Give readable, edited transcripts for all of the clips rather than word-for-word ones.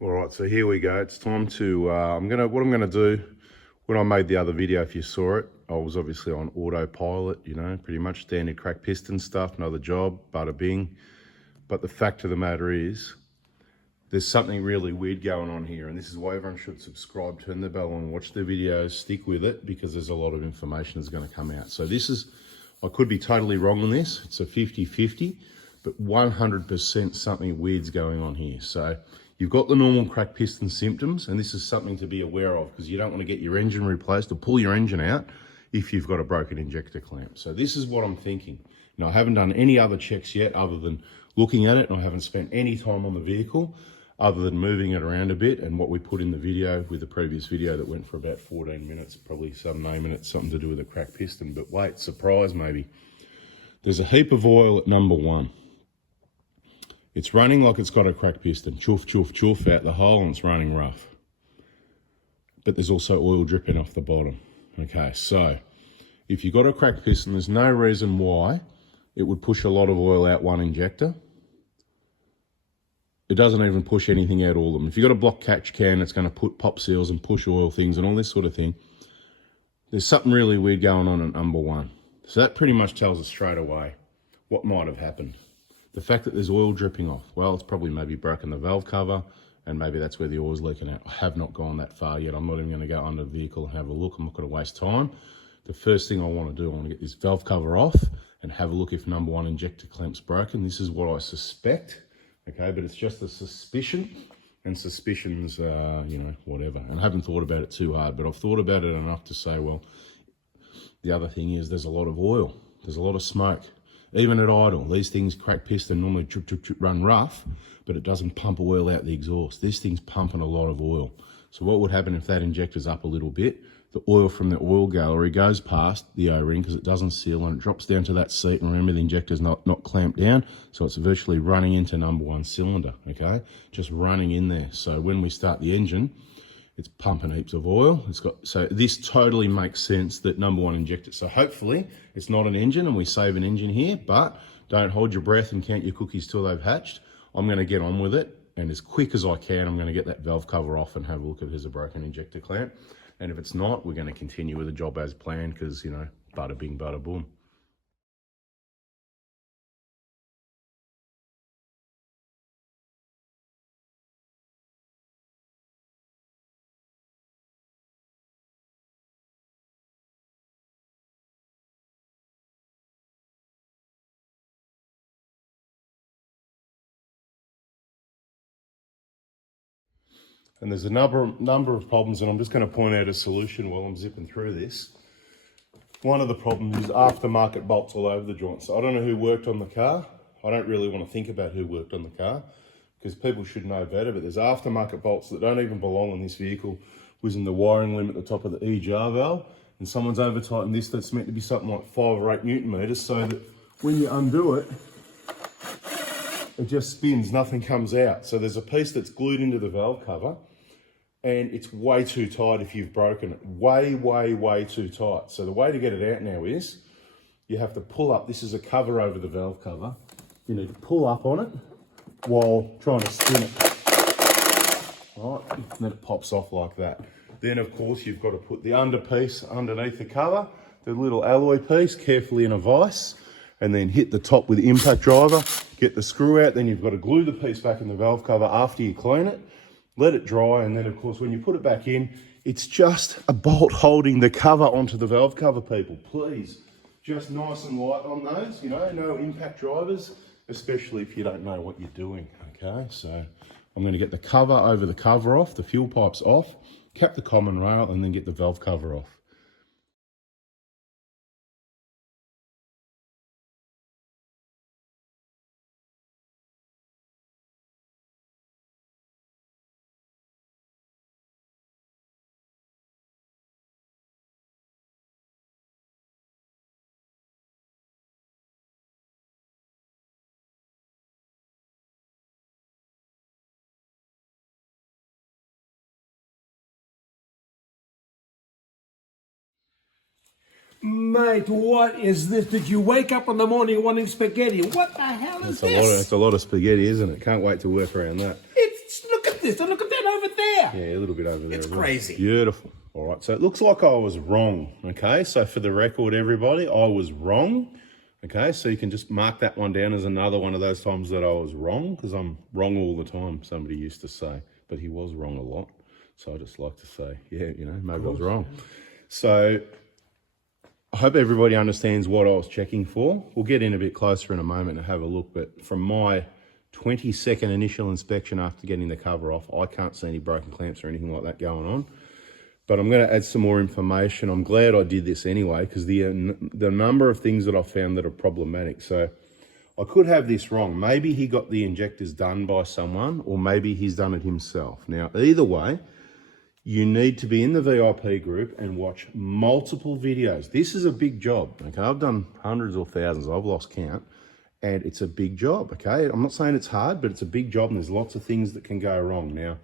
All right, so here we go. It's time to, what I'm gonna do, when I made the other video, if you saw it, I was obviously on autopilot, you know, pretty much standard crack piston stuff, another job, bada bing. But the fact of the matter is, there's something really weird going on here, and this is why everyone should subscribe, turn the bell on, watch the videos, stick with it, because there's a lot of information that's gonna come out. So this is, I could be totally wrong on this, it's a 50-50, but 100% something weird's going on here. So you've got the normal crack piston symptoms, and this is something to be aware of because you don't want to get your engine replaced or pull your engine out if you've got a broken injector clamp. So this is what I'm thinking. Now, I haven't done any other checks yet other than looking at it, and I haven't spent any time on the vehicle other than moving it around a bit and what we put in the video with the previous video that went for about 14 minutes, probably some naming it something to do with a crack piston. But wait, surprise maybe. There's a heap of oil at number one. It's running like it's got a crack piston, chuff, chuff, chuff out the hole, and it's running rough. But there's also oil dripping off the bottom. Okay, so if you've got a crack piston, there's no reason why it would push a lot of oil out one injector. It doesn't even push anything out all of them. If you've got a block catch can, it's going to put pop seals and push oil things and all this sort of thing. There's something really weird going on at number one. So that pretty much tells us straight away what might have happened. The fact that there's oil dripping off, well, it's probably maybe broken the valve cover, and maybe that's where the oil's leaking out. I have not gone that far yet. I'm not even going to go under the vehicle and have a look. I'm not going to waste time. The first thing I want to do, I want to get this valve cover off and have a look if number one injector clamp's broken. This is what I suspect, okay, but it's just a suspicion, and suspicions, you know, whatever. And I haven't thought about it too hard, but I've thought about it enough to say, well, the other thing is there's a lot of oil. There's a lot of smoke. Even at idle, these things, crack piston, normally drip, drip, drip, run rough, but it doesn't pump oil out the exhaust. This thing's pumping a lot of oil. So what would happen if that injector's up a little bit? The oil from the oil gallery goes past the O-ring because it doesn't seal, and it drops down to that seat. And remember, the injector's not clamped down, so it's virtually running into number one cylinder, okay? Just running in there. So when we start the engine, it's pumping heaps of oil. So this totally makes sense that number one injector. So hopefully it's not an engine and we save an engine here, but don't hold your breath and count your cookies till they've hatched. I'm going to get on with it, and as quick as I can, I'm going to get that valve cover off and have a look if there's a broken injector clamp. And if it's not, we're going to continue with the job as planned because, you know, bada bing, bada boom. And there's a number of problems, and I'm just going to point out a solution while I'm zipping through this. One of the problems is aftermarket bolts all over the joint. So I don't know who worked on the car. I don't really want to think about who worked on the car because people should know better, but there's aftermarket bolts that don't even belong on this vehicle. Was in the wiring limb at the top of the EGR valve, and someone's over tightened this that's meant to be something like 5 or 8 Newton meters, so that when you undo it, it just spins, nothing comes out. So there's a piece that's glued into the valve cover, and it's way too tight if you've broken it. Way, way, way too tight. So the way to get it out now is you have to pull up. This is a cover over the valve cover. You need to pull up on it while trying to spin it. All right, and then it pops off like that. Then, of course, you've got to put the under piece underneath the cover, the little alloy piece, carefully in a vise, and then hit the top with the impact driver, get the screw out. Then you've got to glue the piece back in the valve cover after you clean it, let it dry, and then, of course, when you put it back in, it's just a bolt holding the cover onto the valve cover, people. Please, just nice and light on those, you know, no impact drivers, especially if you don't know what you're doing, okay? So I'm going to get the cover over the cover off, the fuel pipes off, cap the common rail, and then get the valve cover off. Mate, what is this? Did you wake up in the morning wanting spaghetti? What the hell is this? It's a lot of spaghetti, isn't it? Can't wait to work around that. Look at this. And look at that over there. Yeah, a little bit over there. It's as well. crazy. Beautiful. All right, so it looks like I was wrong, okay? So for the record, everybody, I was wrong, okay? So you can just mark that one down as another one of those times that I was wrong, because I'm wrong all the time, somebody used to say. But he was wrong a lot. So I just like to say, yeah, you know, maybe I was wrong. So I hope everybody understands what I was checking for. We'll get in a bit closer in a moment and have a look, but from my 20-second initial inspection after getting the cover off, I can't see any broken clamps or anything like that going on. But I'm going to add some more information. I'm glad I did this anyway, because the number of things that I found that are problematic. So I could have this wrong. Maybe he got the injectors done by someone, or maybe he's done it himself. Now, either way, you need to be in the VIP group and watch multiple videos. This is a big job, okay? I've done hundreds or thousands, I've lost count, and it's a big job, okay? I'm not saying it's hard, but it's a big job, and there's lots of things that can go wrong. Now,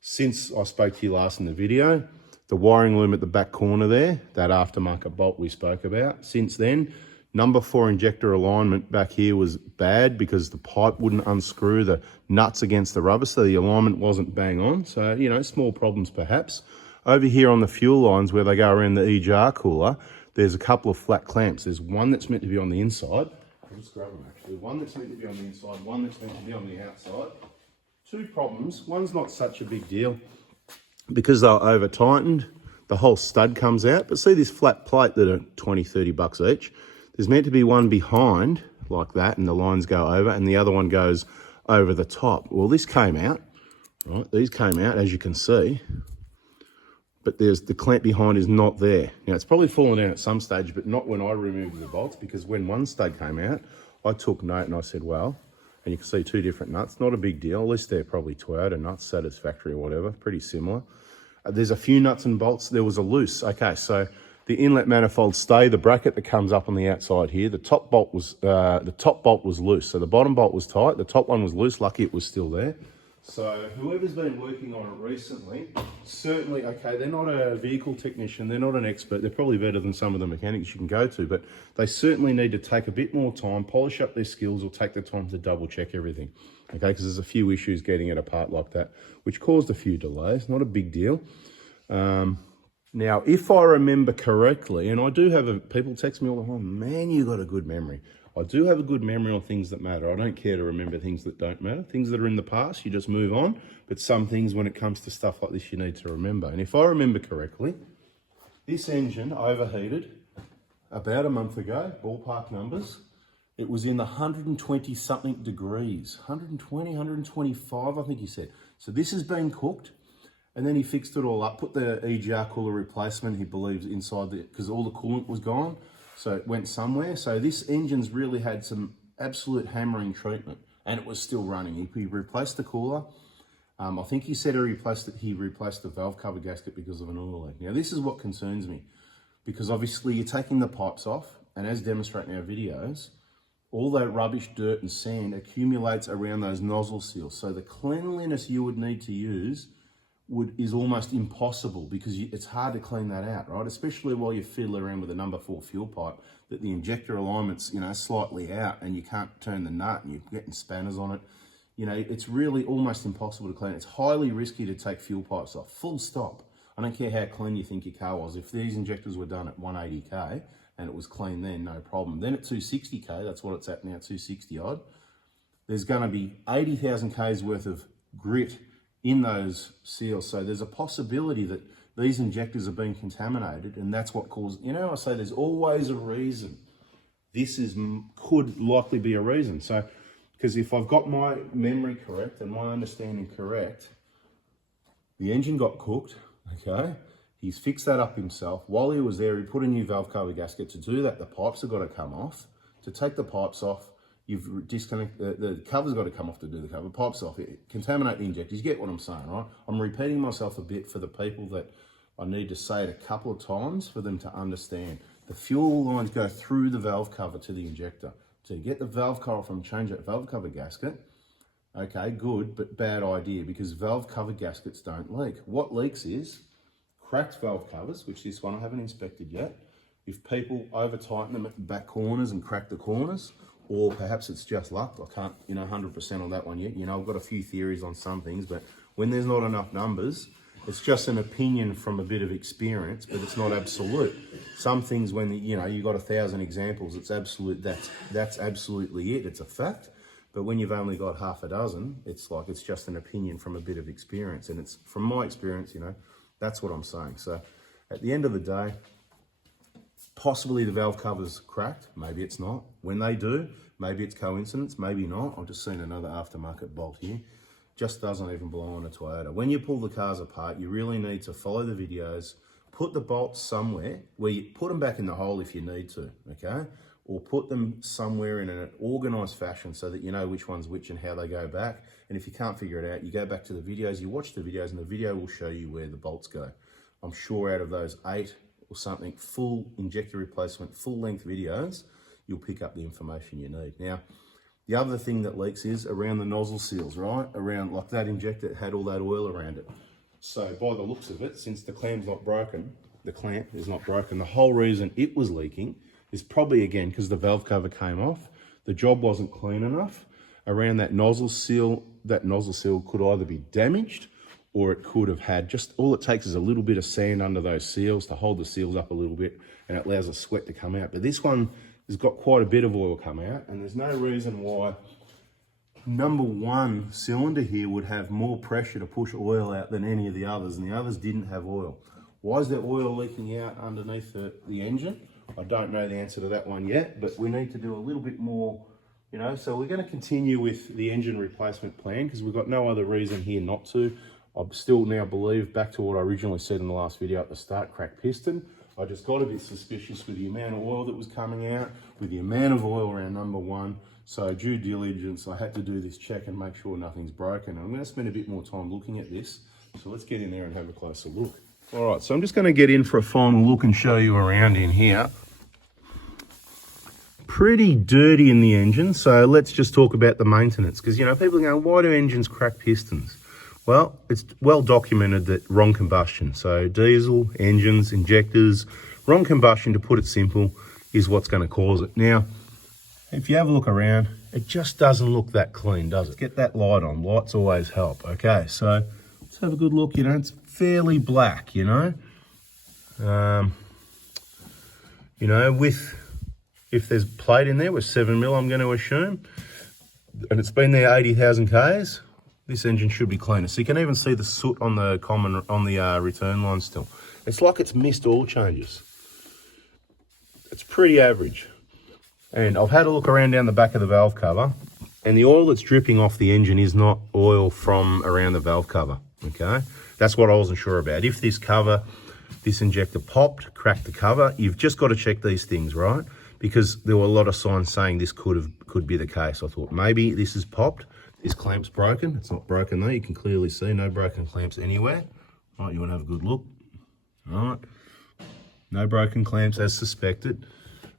since I spoke to you last in the video, the wiring loom at the back corner there, that aftermarket bolt we spoke about, since then, number 4 injector alignment back here was bad because the pipe wouldn't unscrew the nuts against the rubber, so the alignment wasn't bang on. So, you know, small problems perhaps. Over here on the fuel lines where they go around the EJR cooler, there's a couple of flat clamps. There's one that's meant to be on the inside. I'll just grab them actually. One that's meant to be on the inside, one that's meant to be on the outside. 2 problems. One's not such a big deal. Because they're over tightened, the whole stud comes out. But see this flat plate that are 20, 30 bucks each? There's meant to be one behind like that, and the lines go over, and the other one goes over the top. Well, this came out, right? These came out, as you can see, but there's the clamp behind is not there. Now, it's probably fallen down at some stage, but not when I removed the bolts, because when one stud came out, I took note and I said, well, and you can see 2 different nuts, not a big deal. At least they're probably Toyota nuts, Satisfactory or whatever, pretty similar. There's a few nuts and bolts. There was a loose. Okay, so the inlet manifold stay, the bracket that comes up on the outside here, the top bolt was loose. So the bottom bolt was tight, the top one was loose. Lucky it was still there. So whoever's been working on it recently, certainly, okay, they're not a vehicle technician, they're not an expert, they're probably better than some of the mechanics you can go to, but they certainly need to take a bit more time, polish up their skills, or take the time to double check everything, okay, because there's a few issues getting it apart like that, which caused a few delays, not a big deal. Now, if I remember correctly, and I do have people text me all the time, man, you got a good memory. I do have a good memory on things that matter. I don't care to remember things that don't matter. Things that are in the past, you just move on. But some things, when it comes to stuff like this, you need to remember. And if I remember correctly, this engine overheated about a month ago, ballpark numbers. It was in the 120-something degrees, 120, 125, I think he said. So this has been cooked. And then he fixed it all up, put the EGR cooler replacement, he believes, inside the, because all the coolant was gone. So it went somewhere. So this engine's really had some absolute hammering treatment, and it was still running. He replaced the cooler. I think he said he replaced the valve cover gasket because of an oil leak. Now this is what concerns me, because obviously you're taking the pipes off, and as demonstrated in our videos, all that rubbish, dirt and sand accumulates around those nozzle seals. So the cleanliness you would need to use is almost impossible, because it's hard to clean that out, right? Especially while you fiddle around with a number 4 fuel pipe, that the injector alignment's, you know, slightly out and you can't turn the nut and you're getting spanners on it. You know, it's really almost impossible to clean. It's highly risky to take fuel pipes off, full stop. I don't care how clean you think your car was. If these injectors were done at 180K and it was clean then, no problem. Then at 260K, that's what it's at now, 260 odd, there's gonna be 80,000 Ks worth of grit in those seals. So there's a possibility that these injectors have been contaminated, and that's what caused, you know, I say there's always a reason. This could likely be a reason. So, because if I've got my memory correct and my understanding correct, the engine got cooked, okay? He's fixed that up himself. While he was there, he put a new valve cover gasket. To do that, the pipes have got to come off. To take the pipes off, you've disconnected, the cover's got to come off to do the cover. Pipes off, contaminate the injectors. You get what I'm saying, right? I'm repeating myself a bit for the people that I need to say it a couple of times for them to understand. The fuel lines go through the valve cover to the injector. To get the valve cover from, change that valve cover gasket, okay, good, but bad idea, because valve cover gaskets don't leak. What leaks is cracked valve covers, which this one I haven't inspected yet. If people over tighten them at the back corners and crack the corners, or perhaps it's just luck. I can't, 100% on that one yet. I've got a few theories on some things, but when there's not enough numbers, it's just an opinion from a bit of experience, but it's not absolute. Some things, when you know you've got 1,000 examples, it's absolute. That's absolutely it. It's a fact. But when you've only got half a dozen, it's like it's just an opinion from a bit of experience. And it's from my experience, you know, that's what I'm saying. So at the end of the day, possibly the valve cover's cracked. Maybe it's not. When they do, maybe it's coincidence. Maybe not. I've just seen another aftermarket bolt here. Just doesn't even belong on a Toyota. When you pull the cars apart, you really need to follow the videos, put the bolts somewhere where you put them back in the hole if you need to, okay? Or put them somewhere in an organized fashion so that you know which one's which and how they go back. And if you can't figure it out, you go back to the videos, you watch the videos, and the video will show you where the bolts go. I'm sure out of those 8 or something full injector replacement, full length videos, you'll pick up the information you need. Now, the other thing that leaks is around the nozzle seals, right? Around, like that injector had all that oil around it. So by the looks of it, since the clamp's not broken, the clamp is not broken, the whole reason it was leaking is probably, again, because the valve cover came off. The job wasn't clean enough. Around that nozzle seal could either be damaged or it could have had, just all it takes is a little bit of sand under those seals to hold the seals up a little bit, and it allows the sweat to come out. But this one has got quite a bit of oil come out, and there's no reason why number 1 cylinder here would have more pressure to push oil out than any of the others, and the others didn't have oil. Why is there oil leaking out underneath the engine? I don't know the answer to that one yet, but we need to do a little bit more, you know. So we're going to continue with the engine replacement plan because we've got no other reason here not to. I still now believe, back to what I originally said in the last video at the start, cracked piston. I just got a bit suspicious with the amount of oil that was coming out, with the amount of oil around number 1. So due diligence, I had to do this check and make sure nothing's broken. I'm going to spend a bit more time looking at this. So let's get in there and have a closer look. All right, so I'm just going to get in for a final look and show you around in here. Pretty dirty in the engine, so let's just talk about the maintenance. Because, you know, people go, why do engines crack pistons? Well, it's well documented that wrong combustion, so diesel, engines, injectors, wrong combustion, to put it simple, is what's going to cause it. Now, if you have a look around, it just doesn't look that clean, does it? Get that light on. Lights always help. Okay, so let's have a good look. You know, it's fairly black, you know. You know, with, if there's plate in there with 7mm, I'm going to assume, and it's been there 80,000 Ks, this engine should be cleaner. So you can even see the soot on the return line still. It's like it's missed oil changes. It's pretty average. And I've had a look around down the back of the valve cover, and the oil that's dripping off the engine is not oil from around the valve cover, okay? That's what I wasn't sure about. If this injector popped, cracked the cover, you've just got to check these things, right? Because there were a lot of signs saying this could be the case. I thought maybe this is popped. This clamp's broken. It's not broken though. You can clearly see no broken clamps anywhere. All right, you want to have a good look. All right. No broken clamps as suspected.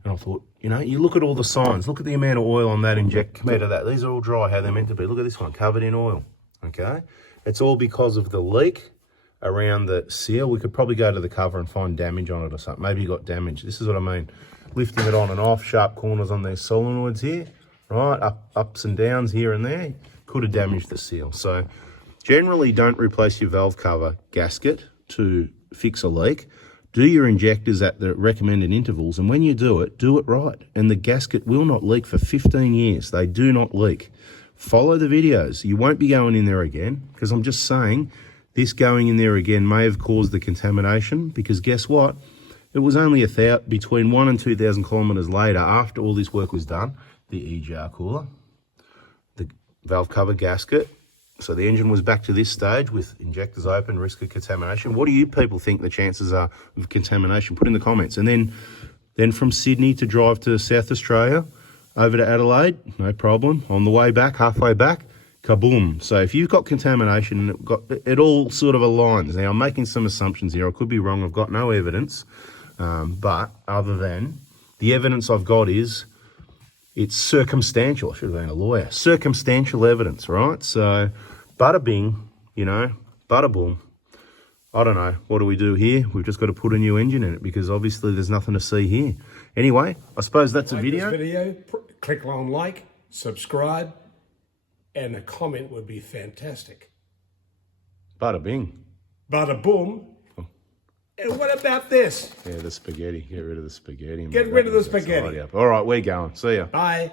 And I thought, you know, you look at all the signs. Look at the amount of oil on that injector compared to that. These are all dry, how they're meant to be. Look at this one, covered in oil, okay? It's all because of the leak around the seal. We could probably go to the cover and find damage on it or something. Maybe you got damage. This is what I mean. Lifting it on and off, sharp corners on these solenoids here, right? Ups and downs here and there. Could have damaged the seal. So generally don't replace your valve cover gasket to fix a leak. Do your injectors at the recommended intervals, and when you do it right. And the gasket will not leak for 15 years. They do not leak. Follow the videos. You won't be going in there again, because I'm just saying this going in there again may have caused the contamination, because guess what? It was only between 1,000 and 2,000 kilometers later, after all this work was done, the EGR cooler, the valve cover gasket. So the engine was back to this stage with injectors open, risk of contamination. What do you people think the chances are of contamination? Put in the comments. And then from Sydney to drive to South Australia, over to Adelaide, no problem. On the way back, halfway back, kaboom. So if you've got contamination, it all sort of aligns. Now, I'm making some assumptions here. I could be wrong. I've got no evidence. But other than the evidence I've got is it's circumstantial. I should have been a lawyer. Circumstantial evidence, right? So bada bing, you know, bada boom. I don't know. What do we do here? We've just got to put a new engine in it because obviously there's nothing to see here. Anyway, I suppose that's a video. This video, click on like, subscribe, and a comment would be fantastic. Bada bing. Bada boom. And what about this? Yeah, the spaghetti. Get rid of the spaghetti. Get rid of the spaghetti. All right, we're going. See ya. Bye.